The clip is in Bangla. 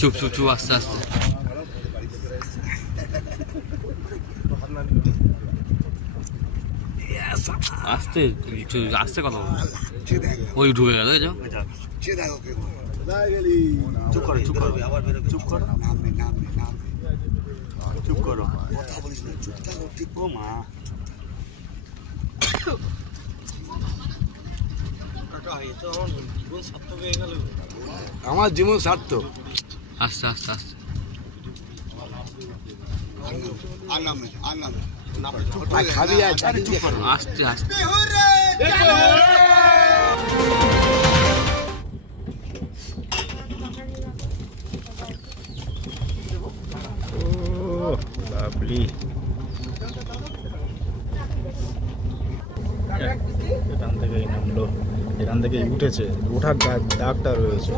চুপ চুপ চুপ আস্তে আস্তে আস্তে আস্তে কথা বল ওই ঢুকে গেল চুপ করো চুপ করো চুপ করো চুপ করো ও মা আমার জীবন সার্থক। আস্তে আস্তে আস্তে খাবি আস্তে আস্তে লাভলি এখান থেকেই নামলো, এখান থেকেই উঠেছে, ওঠার দাগটা রয়েছে।